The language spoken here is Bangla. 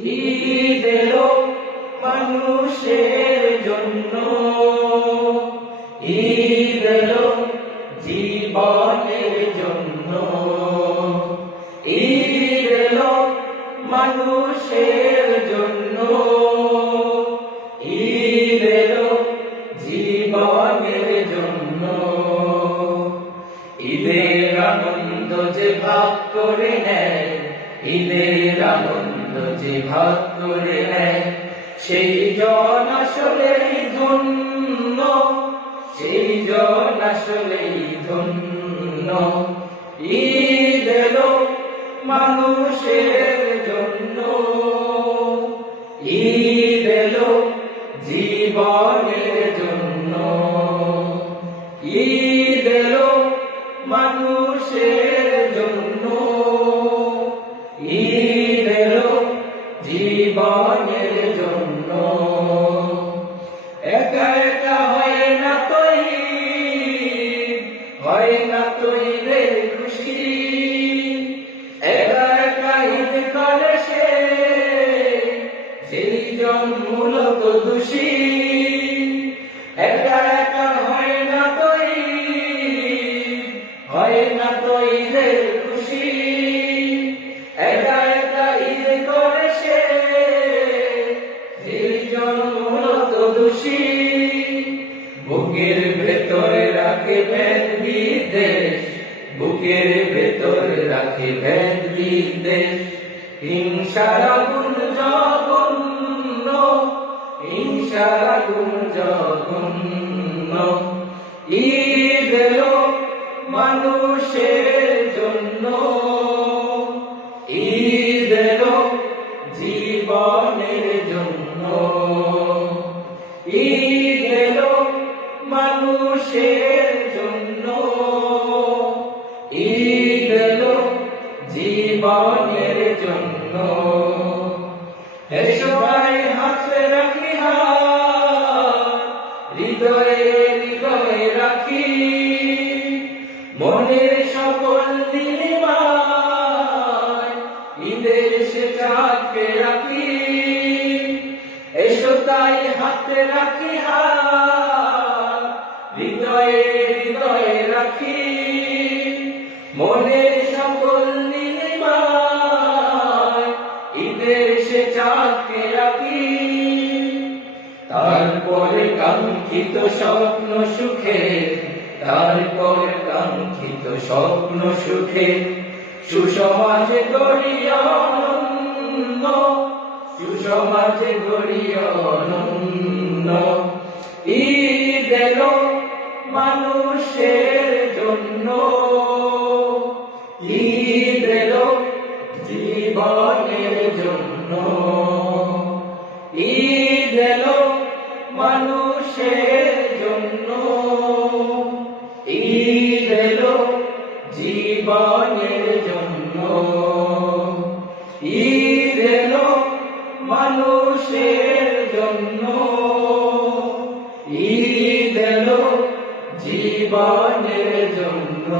ঈদ এলো মানুষের জন্য, ঈদ এলো জীবনের জন্য, ঈদ এলো মানুষের জন্য, ঈদ এলো জীবনের জন্য। ঈদের আনন্দ যে ভাগ করে নেয়, ঈদের আনন্দ যে ভাগ করে নেয়, সেই জন আসলেই ধন্য, সেই জন আসলেই ধন্য। ঈদ এলো মানুষের জন্য, ঈদ এলো জীবনের জন্য, ঈদ এলো মানুষের জন্য, ঈদ এলো জীবনের জন্য। একা একা হয় না তো ঈদ, হয় না তো ঈদের খুশি, একা একা ঈদ করে সেই জন মূলত দোষী। একা একা হয় না তো ঈদ, হয় না তো ঈদের খুশি, একা একা ঈদ করে সেই জন মূলত দোষী। বুকের ভেতরে রাখে ভেদ বিদ্বেষ, বুকের ভেতরে রাখে ভেদ বিদ্বেষ, হিংসার আগুন জঘন্য, হিংসার আগুন জঘন্য। ঈদ এলো মানুষের জন্য, ঈদ এলো জীবনের জন্য, ঈদ এলো মানুষের জন্য, ঈদ এলো জীবনের জন্য। এসো ভাই হাতে রাখি হাত, হৃদয়ে হৃদয়ে রাখি, মনের সকল নীলিমায় ঈদের সে চাঁদকে রাখি। এসো তাই হাতে রাখি হাত, হৃদয়ে হৃদয়ে রাখি, মনের সকল নীলিমায় ঈদের সে চাঁদকে রাখি। তারপরে কাঙ্ক্ষিত স্বপ্ন সুখে, তারপর কাঙ্ক্ষিত স্বপ্ন সুখে, সুসমাজে গড়ি অনন্য, সুসমাজে গড়ি অনন্য। ঈদ এলো মানুষের জন্য, ঈদ এলো জীবনের জন্য, ঈদ এলো মানুষের জন্য, ঈদ এলো জীবনের জন্য, ঈদ এলো মানুষের জন্য, ঈদ এলো জীবনের জন্য।